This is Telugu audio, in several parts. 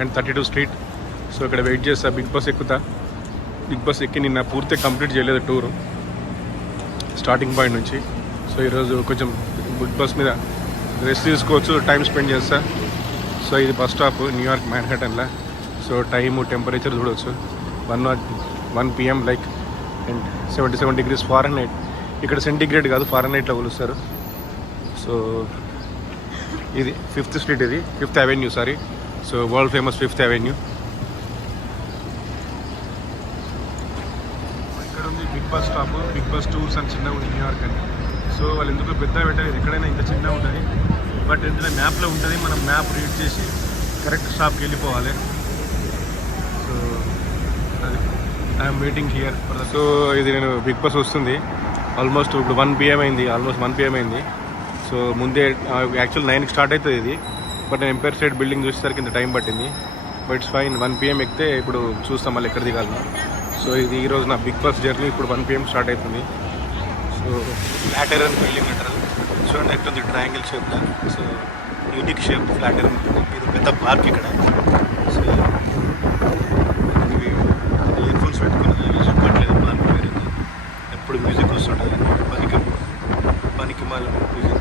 And 32 street. సో ఇక్కడ వెయిట్ చేస్తా, బిగ్ బాస్ ఎక్కుతా. బిగ్ బాస్ ఎక్కి నిన్న పూర్తిగా కంప్లీట్ చేయలేదు టూరు స్టార్టింగ్ పాయింట్ నుంచి. సో ఈరోజు కొంచెం బిగ్ బాస్ మీద రెస్ట్ తీసుకోవచ్చు, టైం స్పెండ్ చేస్తా. సో ఇది బస్ స్టాప్ న్యూయార్క్ మ్యాన్హాటన్లో. సో టైము టెంపరేచర్ చూడవచ్చు 1 PM like and 77 degrees Fahrenheit. ఇక్కడ సెంటిగ్రేడ్ కాదు, ఫారెన్హైట్లో కొలుస్తారు. సో ఇది 5th స్ట్రీట్, ఇది 5th Avenue sorry. So world famous 5th Avenue. ఇక్కడ ఉంది Big Bus stop, Big Bus tours అని చిన్నగా ఉంది న్యూయార్క్ అని. సో వాళ్ళు ఎందుకు పెద్ద పెట్టలేదు, ఎక్కడైనా ఇంత చిన్నగా ఉంటుంది. బట్ ఎందుకంటే మ్యాప్లో ఉంటుంది, మనం మ్యాప్ రీడ్ చేసి కరెక్ట్ స్టాప్కి వెళ్ళిపోవాలి. సో అది ఐఎమ్ వెయిటింగ్ హియర్. సో ఇది నేను బిగ్ బాస్ వస్తుంది ఆల్మోస్ట్ ఇప్పుడు 1 PM అయింది, ఆల్మోస్ట్ 1 PM అయింది. సో ముందే యాక్చువల్ 9కి స్టార్ట్ అవుతుంది ఇది. బట్ నేను ఎంపైర్ స్టేట్ బిల్డింగ్ చూసేసరికి ఇంత టైం పట్టింది. But it's fine. 1 PM ఎక్కితే ఇప్పుడు చూస్తాం మళ్ళీ ఎక్కడ దిగాలను. సో ఇది ఈరోజు నా బిగ్ బాస్ జర్నీ. ఇప్పుడు 1 PM స్టార్ట్ అవుతుంది. సో ఫ్లాటెరన్ బిల్డింగ్ అంటారు చూడండి, ఎట్లుంది ట్రయాంగిల్ షేప్లో. So unique shape Flatiron. ఇది పెద్ద పార్క్ ఇక్కడ. సో ఇయర్ ఫోన్స్ పెట్టుకుని చెప్పట్లేదు, పార్క్ పేరు ఎప్పుడు మ్యూజిక్ వస్తుంటుంది, పనికి మాల మ్యూజిక్.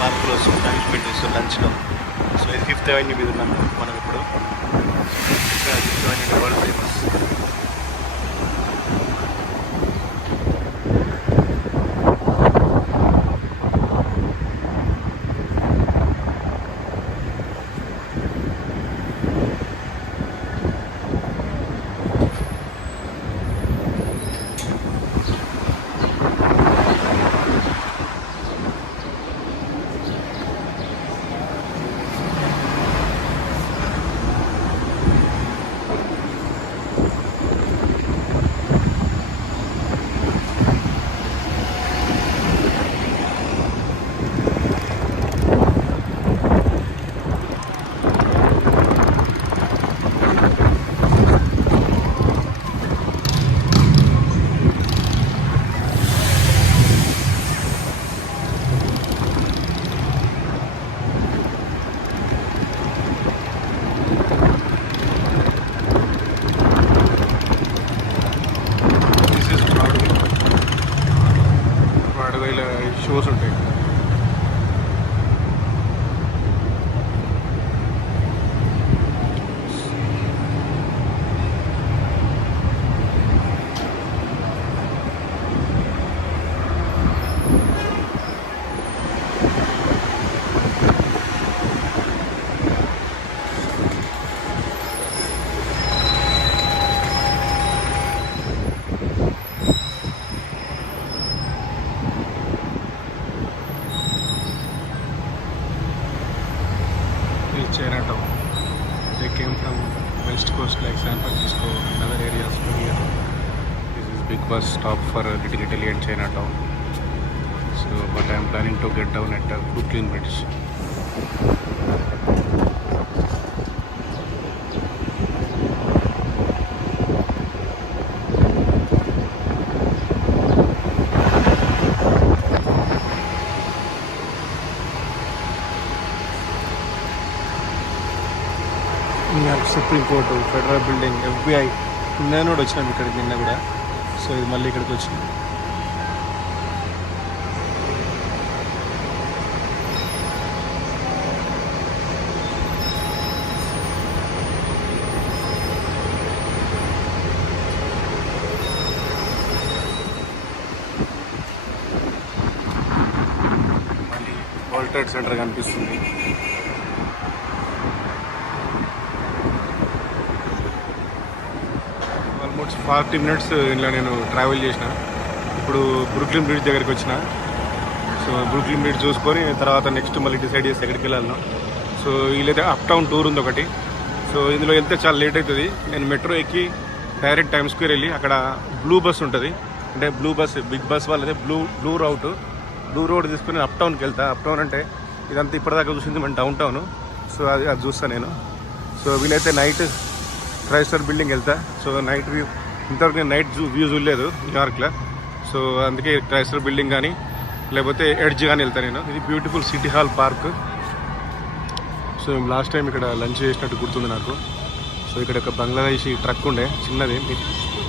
పార్కులో టైం స్పెండ్ చేస్తాం లంచ్లో. సో ఇది 5th Avenue మీద ఉన్నాము మనం ఇప్పుడు. 5th Avenue world famous. Shows ఉంటాయి. Chinatown. They came from West Coast like San Francisco and other areas to here. This is big bus stop for Little Italy and Chinatown. So, but I am planning to get down at Brooklyn Bridge. Supreme court, federal building, FBI. నేను కూడా వచ్చినాం ఇక్కడికి నిన్న కూడా. సో ఇది మళ్ళీ ఇక్కడికి వచ్చినాం. మళ్ళీ వరల్డ్ ట్రేడ్ సెంటర్ కనిపిస్తుంది. ఆల్మోస్ట్ 40 minutes ఇలా నేను ట్రావెల్ చేసిన. ఇప్పుడు బ్రూక్లిన్ బ్రిడ్జ్ దగ్గరికి వచ్చిన. సో బ్రూక్లిన్ బ్రిడ్జ్ చూసుకొని తర్వాత నెక్స్ట్ మళ్ళీ డిసైడ్ చేసి ఎక్కడికి వెళ్ళాలను. సో వీళ్ళైతే అప్ టౌన్ టూర్ ఉంది ఒకటి. సో ఇందులో వెళ్తే చాలా లేట్ అవుతుంది. నేను మెట్రో ఎక్కి డైరెక్ట్ టైమ్ స్క్వేర్ వెళ్ళి అక్కడ బ్లూ బస్ ఉంటుంది, అంటే బ్లూ బస్ బిగ్ బస్ వాళ్ళదే బ్లూ రోడ్ తీసుకుని అప్ టౌన్కి వెళ్తా. అప్ టౌన్ అంటే ఇదంతా ఇప్పటిదాకా చూసింది మన డౌన్ టౌన్. సో అది చూస్తాను నేను. సో వీలైతే నైట్ క్రైస్టర్ బిల్డింగ్ వెళ్తా. సో నైట్ వ్యూ ఇంతవరకు నేను నైట్ వ్యూ చూడలేదు న్యూయార్క్లో. సో అందుకే క్రైస్టర్ బిల్డింగ్ కానీ లేకపోతే ఎడ్జ్ కానీ వెళ్తాను నేను. ఇది beautiful city hall park. So మేము లాస్ట్ టైం ఇక్కడ లంచ్ చేసినట్టు గుర్తుంది నాకు. సో ఇక్కడ ఒక బంగ్లాదేశీ ట్రక్ ఉండే చిన్నది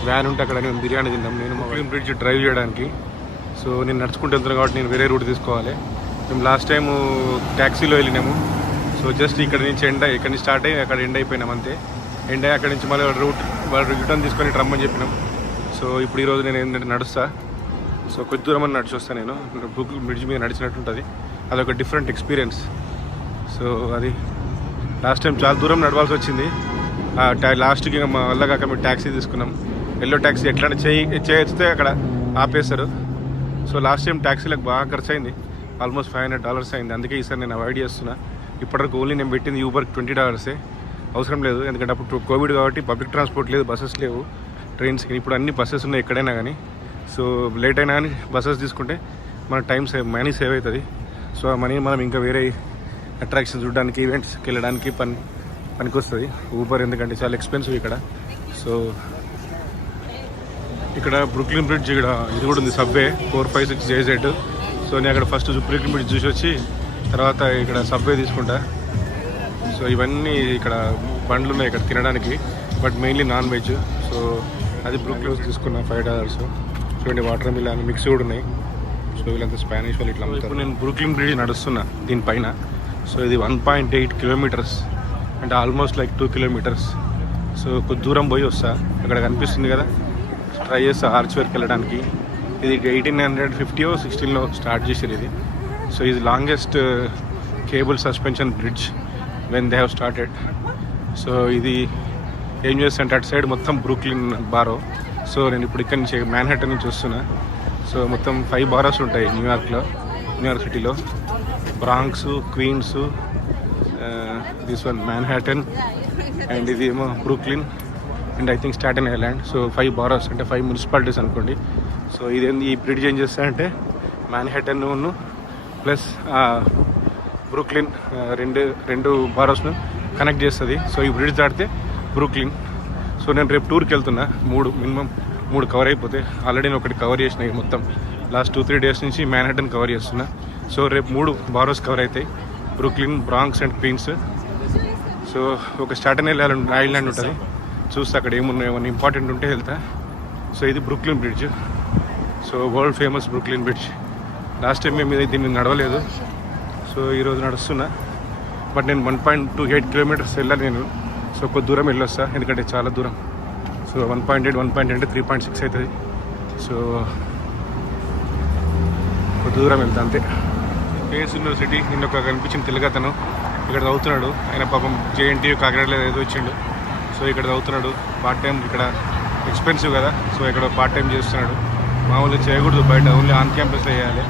వ్యాన్ ఉంటే అక్కడ మేము బిర్యానీ తిన్నాం. నేను మొబైల్ బ్రిడ్జ్ డ్రైవ్ చేయడానికి. సో నేను నడుచుకుంటూ వెళ్తున్నాను కాబట్టి నేను వేరే రూట్ తీసుకోవాలి. మేము లాస్ట్ టైం ట్యాక్సీలో వెళ్ళినాము. సో జస్ట్ ఇక్కడ నుంచి ఇక్కడ నుంచి స్టార్ట్ అయ్యి అక్కడ ఎండ్ అయిపోయినాం అంతే. ఎండ్ అయ్యి అక్కడి నుంచి మళ్ళీ వాళ్ళు రిటర్న్ తీసుకొని రమ్మని చెప్పినాం. సో ఇప్పుడు ఈరోజు నేను ఏంటంటే నడుస్తా. సో కొద్ది దూరం అని నడిచి వస్తాను నేను. బ్రిడ్జ్ మీద నడిచినట్టు ఉంటుంది. అదొక డిఫరెంట్ ఎక్స్పీరియన్స్. సో అది లాస్ట్ టైం చాలా దూరం నడవాల్సి వచ్చింది. లాస్ట్కి మా వల్ల కాక మేము ట్యాక్సీ తీసుకున్నాం. ఎల్లో ట్యాక్సీ ఎట్లా చేయొచ్చితే అక్కడ ఆపేస్తారు. సో లాస్ట్ టైం ట్యాక్సీలకు బాగా ఖర్చు అయింది. ఆల్మోస్ట్ $500 అయింది. అందుకే ఈసారి నేను అవాయిడ్ చేస్తున్నా. ఇప్పటివరకు ఓన్లీ నేను పెట్టింది యూబర్కి $20 అవసరం లేదు. ఎందుకంటే అప్పుడు కోవిడ్ కాబట్టి పబ్లిక్ ట్రాన్స్పోర్ట్ లేదు, బస్సెస్ లేవు ట్రైన్స్కి. ఇప్పుడు అన్ని బస్సెస్ ఉన్నాయి ఎక్కడైనా కానీ. సో లేట్ అయినా కానీ బస్సెస్ తీసుకుంటే మన టైం మనీ సేవ్ అవుతుంది. సో ఆ మనీ మనం ఇంకా వేరే అట్రాక్షన్స్ చూడడానికి ఈవెంట్స్కి వెళ్ళడానికి పనికి వస్తుంది ఊబర్. ఎందుకంటే చాలా ఎక్స్పెన్సివ్ ఇక్కడ. సో ఇక్కడ బ్రూక్లిన్ బ్రిడ్జ్ ఇక్కడ ఇది కూడా ఉంది, సబ్వే 456JZ. సో నేను అక్కడ ఫస్ట్ బ్రూక్లిన్ బ్రిడ్జ్ చూసి వచ్చి తర్వాత ఇక్కడ సబ్వే తీసుకుంటా. సో ఇవన్నీ ఇక్కడ బండ్లు ఉన్నాయి ఇక్కడ తినడానికి, but mainly non veg. So అది బ్రూక్లిన్ తీసుకున్నా $5. చూడండి వాటర్ మిలన్ మిక్స్ కూడా ఉన్నాయి. సో వీళ్ళంతా స్పానిష్ వాళ్ళు ఇట్లా అమ్ముతారు. నేను బ్రూక్లిన్ బ్రిడ్జ్ నడుస్తున్నా దీనిపైన. సో ఇది 1.8 kilometers అంటే ఆల్మోస్ట్ లైక్ 2 kilometers. సో కొద్ది దూరం పోయి వస్తా. అక్కడ కనిపిస్తుంది కదా, ట్రై చేస్తా ఆర్చ్ వరకు వెళ్ళడానికి. ఇది 1850 or 1816లో స్టార్ట్ చేసారు ఇది. సో ఇది longest cable suspension bridge when they have started. So ఇది ఏం చేస్తుంటే అటు సైడ్ మొత్తం బ్రూక్లిన్ బారో. సో నేను ఇప్పుడు ఇక్కడ నుంచి మ్యాన్హాటన్ నుంచి వస్తున్నా. సో మొత్తం 5 బారోస్ ఉంటాయి న్యూయార్క్ సిటీలో. Bronx, Queens, this one Manhattan, and ఇది ఏమో Brooklyn, and I think Staten Island. So 5 boroughs అంటే 5 మున్సిపాలిటీస్ అనుకోండి. సో ఇదేంది ఈ బ్రిడ్జ్ ఏం చేస్తారంటే మ్యాన్హాటన్ ప్లస్ బ్రూక్లిన్ రెండు బారోస్ను కనెక్ట్ చేస్తుంది. సో ఈ బ్రిడ్జ్ దాటితే బ్రూక్లిన్. సో నేను రేపు టూర్కి వెళ్తున్నా. మినిమం 3 కవర్ అయిపోతే. ఆల్రెడీ నేను ఒకటి కవర్ చేసిన మొత్తం లాస్ట్ 2-3 days నుంచి మ్యాన్హాటన్ కవర్ చేస్తున్నా. సో రేపు 3 బారోస్ కవర్ అవుతాయి, Brooklyn, Bronx and queens. So ఒక స్టాటన్ ఐలాండ్ ఉంటుంది, చూస్తే అక్కడ ఏమున్నాయి ఏమన్నా ఇంపార్టెంట్ ఉంటే వెళ్తా. సో ఇది Brooklyn bridge. So world famous Brooklyn bridge. Last time మేము దీన్ని నడవలేదు. సో ఈరోజు నడుస్తున్నా. బట్ నేను 1.28 kilometers వెళ్ళాలి నేను. సో కొద్ది దూరం వెళ్ళొస్తా ఎందుకంటే చాలా దూరం. సో 1.8 అంటే 3.6 అవుతుంది. సో కొద్ది దూరం వెళ్తా అంతే. కేఎస్ యూనివర్సిటీ నిన్న ఒక కనిపించిన తెలుగతను ఇక్కడ చదువుతున్నాడు. ఆయన పాపం JNTU కాకినాడలో ఏదో వచ్చిండు. సో ఇక్కడ చదువుతున్నాడు పార్ట్ టైం. ఇక్కడ ఎక్స్పెన్సివ్ కదా, సో ఇక్కడ పార్ట్ టైం చేస్తున్నాడు. మామూలుగా చేయకూడదు బయట, ఓన్లీ ఆన్ క్యాంపస్లో చేయాలి.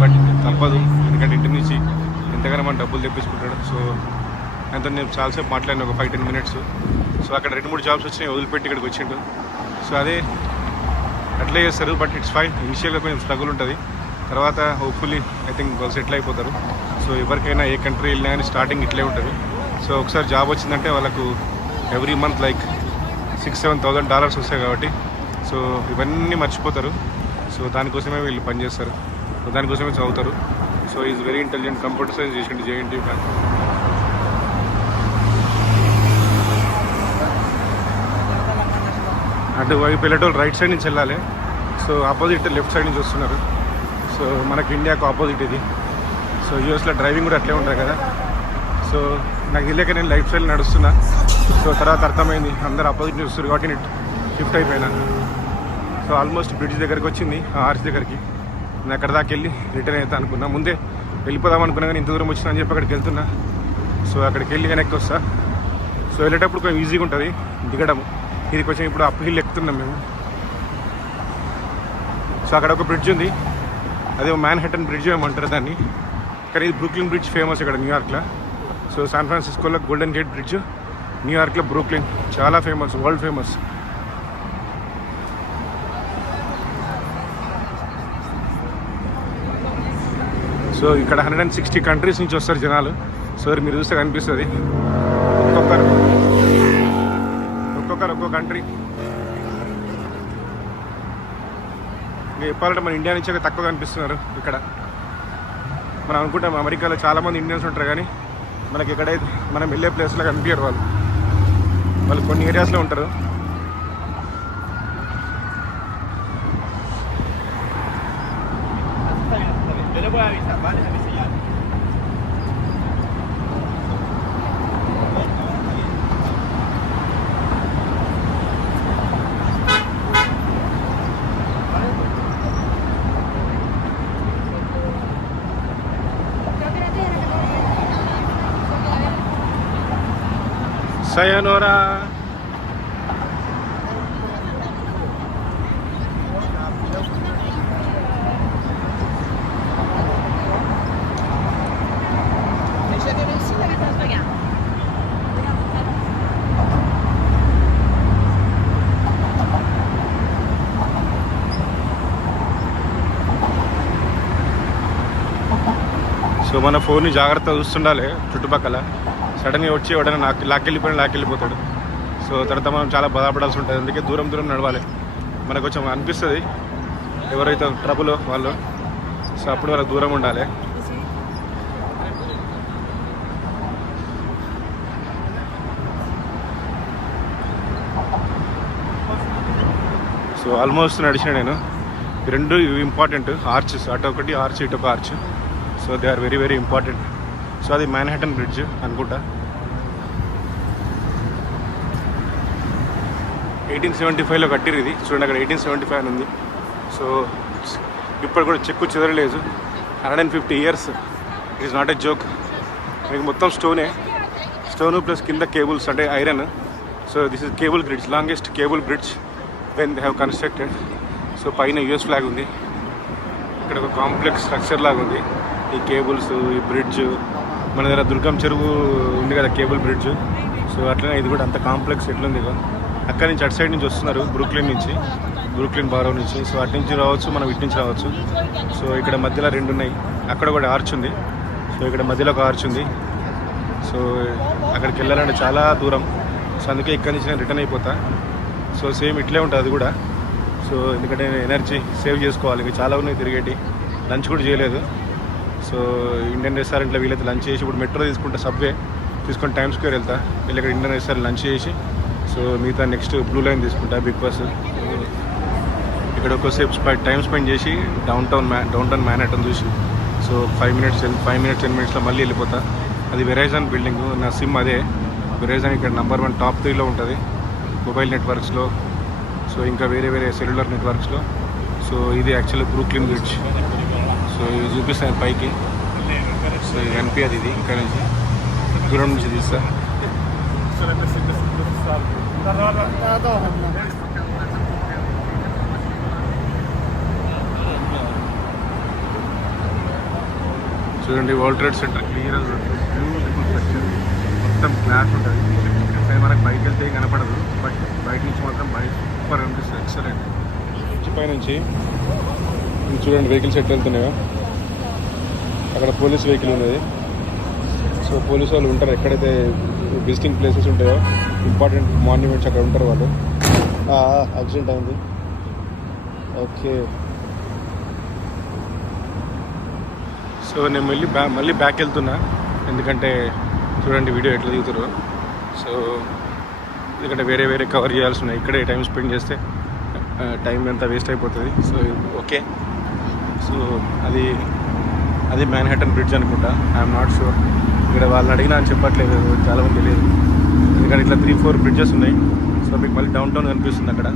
బట్ తప్పదు ఎందుకంటే ఇంటి నుంచి ఎంతగానో మనం డబ్బులు తెప్పించుకుంటాడు. సో ఆయనతో నేను చాలాసేపు మాట్లాడిన ఒక 5-10 minutes. సో అక్కడ 2-3 jobs వచ్చినాయి, వదిలిపెట్టి ఇక్కడికి వచ్చిండు. సో అదే అట్లే చేస్తారు. But it's fine. ఇనిషియల్గా కొంచెం స్ట్రగుల్ ఉంటుంది, తర్వాత హోప్ఫుల్లీ ఐ థింక్ వాళ్ళు సెటిల్ అయిపోతారు. సో ఎవరికైనా ఏ కంట్రీ వెళ్ళినా కానీ స్టార్టింగ్ ఇట్లే ఉంటుంది. సో ఒకసారి జాబ్ వచ్చిందంటే వాళ్ళకు ఎవ్రీ మంత్ లైక్ $6,000-7,000 వస్తాయి కాబట్టి సో ఇవన్నీ మర్చిపోతారు. సో దానికోసమే వీళ్ళు పనిచేస్తారు, సో దానికోసమే చదువుతారు. So is very intelligent. Computer science చేసిండు JNTU కానీ. అటు వైపు వెళ్ళేటోళ్ళు రైట్ సైడ్ నుంచి వెళ్ళాలి. సో ఆపోజిట్ లెఫ్ట్ సైడ్ నుంచి వస్తున్నారు. సో మనకి ఇండియాకు ఆపోజిట్ ఇది. సో యూఎస్లో డ్రైవింగ్ కూడా అట్లే ఉంటుంది కదా. సో నాకు తెలియక నేను లైఫ్ స్టైల్ నడుస్తున్నా. సో తర్వాత అర్థమైంది అందరు ఆపోజిట్ నుంచి వస్తారు కాబట్టి నేను షిఫ్ట్ అయిపోయినా. సో ఆల్మోస్ట్ బ్రిడ్జ్ దగ్గరికి వచ్చింది, ఆర్చ్ దగ్గరికి. నేను అక్కడ దాకా వెళ్ళి రిటర్న్ అవుతా అనుకున్నా. ముందే వెళ్ళిపోదాం అనుకున్నా కానీ ఇంత దూరం వచ్చినా అని చెప్పి అక్కడికి వెళ్తున్నా. సో అక్కడికి వెళ్ళి వెనక్కి వస్తా. సో వెళ్ళేటప్పుడు కొంచెం ఈజీగా ఉంటుంది దిగడం. ఇది కొంచెం ఇప్పుడు అప్ హిల్ ఎక్కుతున్నాం మేము. సో అక్కడ ఒక బ్రిడ్జ్ ఉంది, అదే మ్యాన్హాటన్ బ్రిడ్జ్ ఏమంటారు దాన్ని. కానీ ఇది బ్రూక్లిన్ బ్రిడ్జ్ ఫేమస్ ఇక్కడ న్యూయార్క్లో. సో శాన్ ఫ్రాన్సిస్కోలో గోల్డెన్ గేట్ బ్రిడ్జ్, న్యూయార్క్లో బ్రూక్లిన్ చాలా ఫేమస్, వరల్డ్ ఫేమస్. సో ఇక్కడ 160 countries నుంచి వస్తారు జనాలు. సో మీరు చూస్తే కనిపిస్తుంది ఒక్కొక్కరు ఒక్కో కంట్రీ. ఇంకా చెప్పాలంటే మన ఇండియా నుంచి తక్కువ కనిపిస్తున్నారు ఇక్కడ. మనం అనుకుంటాం అమెరికాలో చాలామంది ఇండియన్స్ ఉంటారు, కానీ మనకి ఎక్కడైతే మనం వెళ్ళే ప్లేస్లో కనిపించారు వాళ్ళు కొన్ని ఏరియాస్లో ఉంటారు. Sayonara. సో మన ఫోన్ని జాగ్రత్తగా చూస్తుండాలి చుట్టుపక్కల. సడన్గా వచ్చి ఎవడైనా లాక్కెళ్ళిపోతాడు. సో తర్వాత మనం చాలా బాధపడాల్సి ఉంటుంది. అందుకే దూరం నడవాలి. మనకు కొంచెం అనిపిస్తుంది ఎవరైతే ట్రబుల్ వాళ్ళు, సో అప్పుడు వాళ్ళకి దూరం ఉండాలి. సో ఆల్మోస్ట్ నడిచిన నేను. ఈ రెండు ఇంపార్టెంట్ ఆర్చెస్, అటు ఒకటి ఆర్చ్ ఇటు ఒక arch. So they are very very important. So అది మ్యాన్హాటన్ బ్రిడ్జ్ అనుకుంటా. 1875లో కట్టిరు ఇది. చూడండి అక్కడ 1875 అని ఉంది. సో ఇప్పుడు కూడా చెక్కు చెదరలేదు. 150 years. It is not a joke. మీకు మొత్తం స్టోను ప్లస్ కింద కేబుల్స్ అంటే iron. So this is cable bridge, longest cable bridge when they have constructed. So పైన యూఎస్ ఫ్లాగ్ ఉంది. ఇక్కడ ఒక కాంప్లెక్స్ స్ట్రక్చర్ లాగా ఉంది. ఈ కేబుల్స్, ఈ బ్రిడ్జ్, మన దగ్గర దుర్గం చెరువు ఉంది కదా కేబుల్ బ్రిడ్జ్. సో అట్లనే ఇది కూడా అంత కాంప్లెక్స్ ఎట్లుంది. అక్కడి నుంచి అటు సైడ్ నుంచి వస్తున్నారు, బ్రూక్లిన్ బారో నుంచి. సో అటు నుంచి రావచ్చు, మనం ఇటు నుంచి రావచ్చు. సో ఇక్కడ మధ్యలో రెండు ఉన్నాయి. అక్కడ కూడా ఆర్చ్ ఉంది. సో ఇక్కడ మధ్యలో ఒక ఆర్చ్ ఉంది. సో అక్కడికి వెళ్ళాలంటే చాలా దూరం. సో అందుకే ఇక్కడి నుంచి నేను రిటర్న్ అయిపోతా. సో సేమ్ ఇట్లే ఉంటుంది అది కూడా. సో ఎందుకంటే ఎనర్జీ సేవ్ చేసుకోవాలి. ఇంకా చాలా ఉన్నాయి తిరిగేటి. లంచ్ కూడా చేయలేదు. సో ఇండియన్ రెస్టారెంట్లో వీలైతే లంచ్ చేసి, ఇప్పుడు మెట్రో తీసుకుంటా, సబ్వే తీసుకొని టైమ్ స్క్వేర్ వెళ్తా. వెళ్ళి ఇక్కడ ఇండియన్ రెస్టారెంట్ లంచ్ చేసి, సో మిగతా నెక్స్ట్ బ్లూ లైన్ తీసుకుంటా, బిగ్ బస్. ఇక్కడ ఒకసేపు టైం స్పెండ్ చేసి డౌన్ టౌన్ మ్యాన్హాటన్ చూసి, సో 5 minutes 10 minutesలో మళ్ళీ వెళ్ళిపోతా. అది వెరైజాన్ బిల్డింగ్. నా సిమ్ అదే వెరైజాన్. ఇక్కడ నెంబర్ 1 టాప్ 3లో ఉంటుంది మొబైల్ నెట్వర్క్స్లో. సో ఇంకా వేరే సెల్యులర్ నెట్వర్క్స్లో. సో ఇది యాక్చువల్లీ బ్రూక్లిన్ బ్రిడ్జ్. సో ఇది చూపిస్తాను పైకి. సో ఇది కనిపించదు, ఇది ఇక్కడ నుంచి దూరం నుంచి తీస్తా. చూడండి world Trade centre clear beautiful structure, మొత్తం గ్లాస్ ఉంటుంది. కానీ మనకు బయటకు వెళ్తే కనపడదు, బట్ బయట నుంచి మాత్రం సూపర్ అనిపిస్తుంది. ఎక్సలెంట్. పైనుంచి చూడండి వెహికల్స్ ఎట్లా వెళ్తున్నాయో. అక్కడ పోలీస్ వెహికల్ ఉన్నది. సో పోలీసు వాళ్ళు ఉంటారు ఎక్కడైతే విజిటింగ్ ప్లేసెస్ ఉంటాయో, ఇంపార్టెంట్ మాన్యుమెంట్స్ అక్కడ ఉంటారు వాళ్ళు. యాక్సిడెంట్ అయింది. ఓకే. సో నేను మళ్ళీ బ్యాక్ వెళ్తున్నా. ఎందుకంటే చూడండి వీడియో ఎట్లా దిగుతారో. సో ఎందుకంటే వేరే కవర్ చేయాల్సి ఉన్నాయి. ఇక్కడే టైం స్పెండ్ చేస్తే టైం అంతా వేస్ట్ అయిపోతుంది. So okay. సో అది మ్యాన్హాటన్ బ్రిడ్జ్ అనుకుంటా. I'm not sure. ఇక్కడ వాళ్ళని అడిగినా అని చెప్పట్లేదు, చాలామంది తెలియదు. ఎందుకంటే ఇట్లా 3-4 బ్రిడ్జెస్ ఉన్నాయి. సో మీకు మళ్ళీ డౌన్ టౌన్ కనిపిస్తుంది అక్కడ.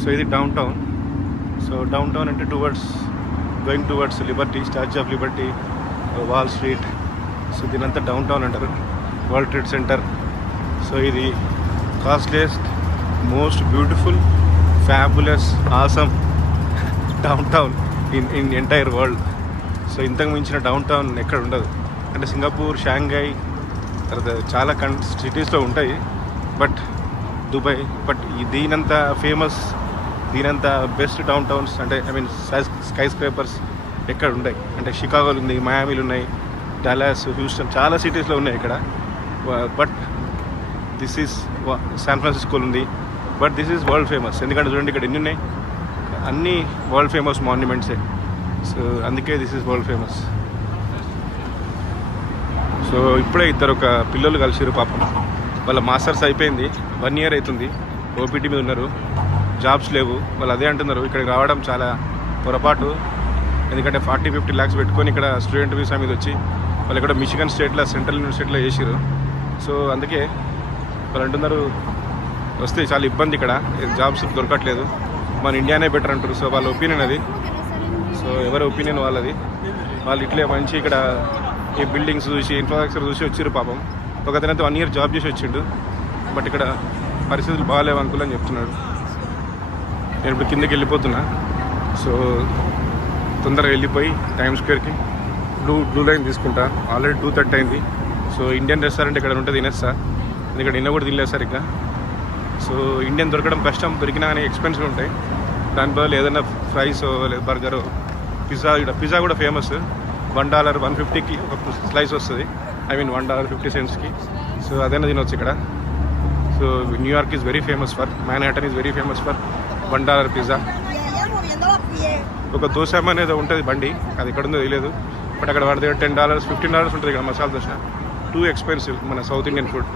సో ఇది downtown. So downtown అంటే going towards Liberty, Statue of Liberty, Wall Street. So దీనంతా డౌన్ టౌన్ అంటారు, వరల్డ్ ట్రేడ్ సెంటర్. సో ఇది costliest, most beautiful, fabulous, awesome downtown in entire world. So ఇంతకు మించిన డౌన్ టౌన్ ఎక్కడ ఉండదు. అంటే సింగపూర్, షాంఘై, తర్వాత చాలా సిటీస్లో ఉంటాయి, బట్ దుబాయ్, బట్ దీనంత ఫేమస్, దీనంత బెస్ట్ డౌన్ టౌన్స్ అంటే స్కై స్క్రేపర్స్ ఎక్కడ ఉంటాయి అంటే షికాగోలు ఉంది, మయామీలు ఉన్నాయి, డల్లాస్, హ్యూస్టన్, చాలా సిటీస్లో ఉన్నాయి ఇక్కడ. బట్ దిస్ ఈజ్ శాన్ ఫ్రాన్సిస్కోలో ఉంది, but this is world famous. ఎందుకంటే చూడండి ఇక్కడ ఎన్ని ఉన్నాయి, అన్నీ వరల్డ్ ఫేమస్ మాన్యుమెంట్సే. సో అందుకే this is world famous. So ఇప్పుడే ఇద్దరు ఒక పిల్లలు కలిసిరు పాపం. వాళ్ళ మాస్టర్స్ అయిపోయింది, 1 year అవుతుంది, ఓపీటీ మీద ఉన్నారు, జాబ్స్ లేవు. వాళ్ళు అదే అంటున్నారు ఇక్కడికి రావడం చాలా పొరపాటు. ఎందుకంటే 40-50 lakhs పెట్టుకొని ఇక్కడ స్టూడెంట్ వీసా మీద వచ్చి వాళ్ళు ఇక్కడ మిచిగన్ స్టేట్లో సెంట్రల్ యూనివర్సిటీలో చేసిరు. సో అందుకే వాళ్ళు అంటున్నారు వస్తే చాలా ఇబ్బంది, ఇక్కడ జాబ్స్ దొరకట్లేదు, మన ఇండియానే బెటర్ అంటారు. సో వాళ్ళ ఒపీనియన్ అది. సో ఎవరి ఒపీనియన్ వాళ్ళది. వాళ్ళు ఇట్లే మంచి ఇక్కడ ఈ బిల్డింగ్స్ చూసి ఇన్ఫ్రాస్ట్రక్చర్ చూసి వచ్చిరు పాపం. ఒకతనైతే 1 year జాబ్ చేసి వచ్చిండు, బట్ ఇక్కడ పరిస్థితులు బాగాలేవు అంకుల్ అని చెప్తున్నాడు. నేను ఇప్పుడు కిందకి వెళ్ళిపోతున్నా. సో తొందరగా వెళ్ళిపోయి టైమ్ స్క్వేర్కి బ్లూ లైన్ తీసుకుంటా. ఆల్రెడీ 2:30 అయింది. సో ఇండియన్ రెస్టారెంట్ ఇక్కడ ఉంటుంది, తినేస్తా. ఎందుకంటే నిన్న కూడా తినలేదు సార్ ఇక్కడ. సో ఇండియన్ దొరకడం కష్టం, దొరికినా కానీ ఎక్స్పెన్సివ్ ఉంటాయి. దాని బదులు ఏదైనా ఫ్రైస్ లేదా బర్గర్, పిజ్జా కూడా ఫేమస్. $1 150కి ఒక స్లైస్ వస్తుంది. I mean $1.50. సో అదైనా తినొచ్చు ఇక్కడ. So New York is very famous for, Manhattan is very famous for $1 pizza. ఒక దోశ అనేది ఉంటుంది బండి, అది ఎక్కడ ఉందో తెలియదు, బట్ అక్కడ వాడి దగ్గర $10 $15 ఉంటుంది ఇక్కడ మసాలా దోశ. టూ ఎక్స్పెన్సివ్ మన సౌత్ ఇండియన్ ఫుడ్.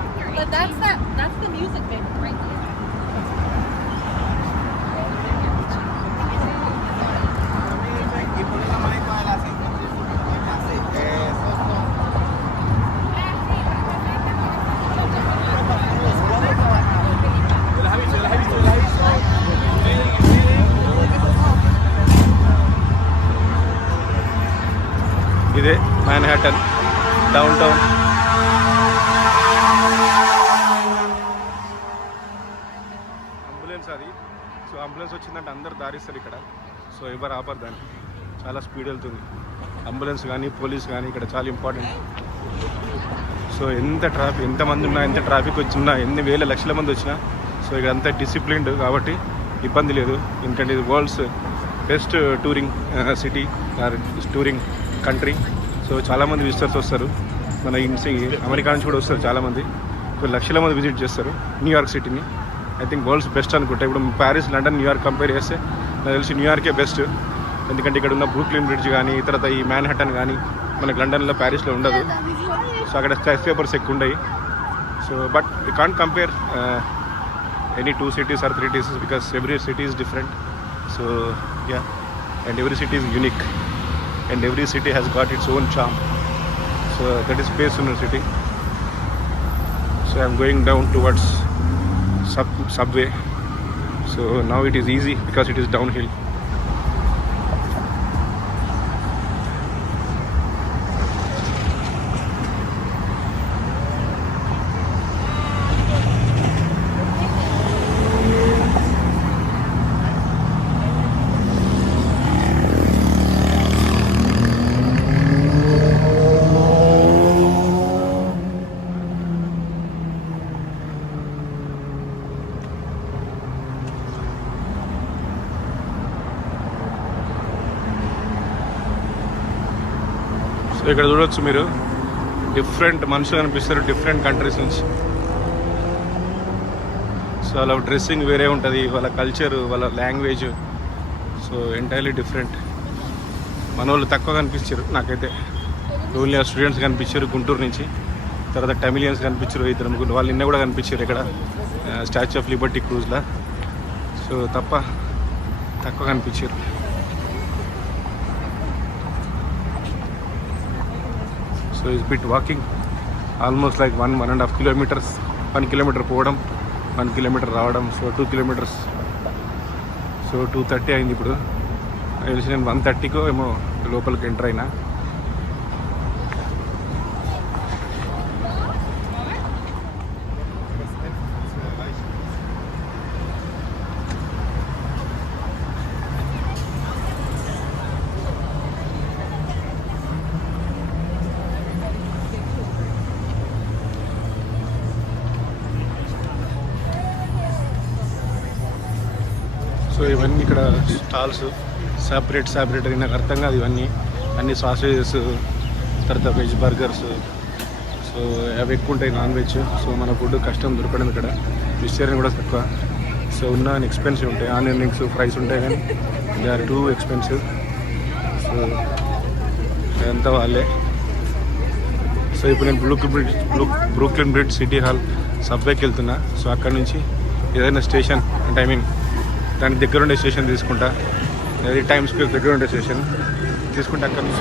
ఇదే మ్యాన్హాటన్ డౌన్ టౌన్. అంబులెన్స్ అది. సో అంబులెన్స్ వచ్చిందంటే అందరు దారిస్తారు ఇక్కడ. సో ఎవరు ఆపరు దాన్ని, చాలా స్పీడ్ వెళ్తుంది. అంబులెన్స్ కానీ పోలీస్ కానీ ఇక్కడ చాలా ఇంపార్టెంట్. సో ఎంతమంది ఉన్నా, ఎంత ట్రాఫిక్ వచ్చినా, ఎన్ని వేల లక్షల మంది వచ్చినా, సో ఇక్కడ అంతా డిసిప్లిన్డ్ కాబట్టి ఇబ్బంది లేదు. ఎందుకంటే ఇది world's best touring city, touring country. So చాలామంది విజిటర్స్ వస్తారు, మన అమెరికా నుంచి కూడా వస్తారు చాలామంది. కొన్ని లక్షల మంది విజిట్ చేస్తారు న్యూయార్క్ సిటీని. ఐ థింక్ వరల్డ్స్ బెస్ట్ అనుకుంటా. ఇప్పుడు ప్యారిస్, లండన్, న్యూయార్క్ కంపేర్ చేస్తే నాకు తెలిసి న్యూయార్కే బెస్ట్. ఎందుకంటే ఇక్కడ ఉన్న బ్రూక్లిన్ బ్రిడ్జ్ కానీ, తర్వాత ఈ మ్యాన్హాటన్ కానీ మనకి లండన్లో, ప్యారిస్లో ఉండదు. సో అక్కడ స్కై పేపర్స్ ఎక్కువ ఉన్నాయి. So but you can't compare any 2 cities or 3 cities because every city is different. So yeah, and every city is unique. And every city has got its own charm. So that is Pace University. So I am going down towards subway. So now it is easy because it is downhill. So ఇక్కడ చూడవచ్చు మీరు, డిఫరెంట్ మనుషులు కనిపిస్తారు డిఫరెంట్ కంట్రీస్ నుంచి. సో వాళ్ళ డ్రెస్సింగ్ వేరే ఉంటుంది, వాళ్ళ కల్చర్, వాళ్ళ లాంగ్వేజ్, సో ఎంటైర్లీ డిఫరెంట్. మన వాళ్ళు తక్కువ కనిపించారు నాకైతే. ఓన్లీ స్టూడెంట్స్ కనిపించారు గుంటూరు నుంచి, తర్వాత టమిలియన్స్ కనిపించారు 2-3. వాళ్ళు నిన్న కూడా కనిపించారు ఇక్కడ స్టాచ్యూ ఆఫ్ లిబర్టీ క్రూజ్లా. సో తక్కువ కనిపించారు. So it's bit walking, almost like 1.5 kilometers. 1 kilometer పోవడం, 1 kilometer రావడం. So 2 kilometers. సో 2:30 అయింది ఇప్పుడు. తెలిసి నేను 1:30కో ఏమో లోపలికి ఎంటర్ అయినా. సో ఇవన్నీ ఇక్కడ స్టాల్స్ సపరేట్ నాకు అర్థం కాదు ఇవన్నీ. అన్ని సాసేజెస్, తర్వాత వెజ్ బర్గర్స్. సో సో అవి ఎక్కువ ఉంటాయి నాన్ వెజ్. సో మన ఫుడ్ కష్టం దొరకడం ఇక్కడ. వెజిటేరియన్ కూడా తక్కువ. సో ఉన్న ఎక్స్పెన్సివ్ ఉంటాయి. ఆనియన్ రింగ్స్ ఫ్రైస్ ఉంటాయి కానీ they are too expensive. So అదంతా వాళ్ళే. సో ఇప్పుడు నేను బ్రూక్లిన్ బ్రిడ్జ్ సిటీ హాల్ సబ్వేకి వెళ్తున్నా. సో అక్కడ నుంచి ఏదైనా స్టేషన్ అంటే దానికి దగ్గర ఉండే స్టేషన్ తీసుకుంటా. అది టైమ్ స్క్వేర్ దగ్గర ఉండే స్టేషన్ తీసుకుంటే అక్కడ నుంచి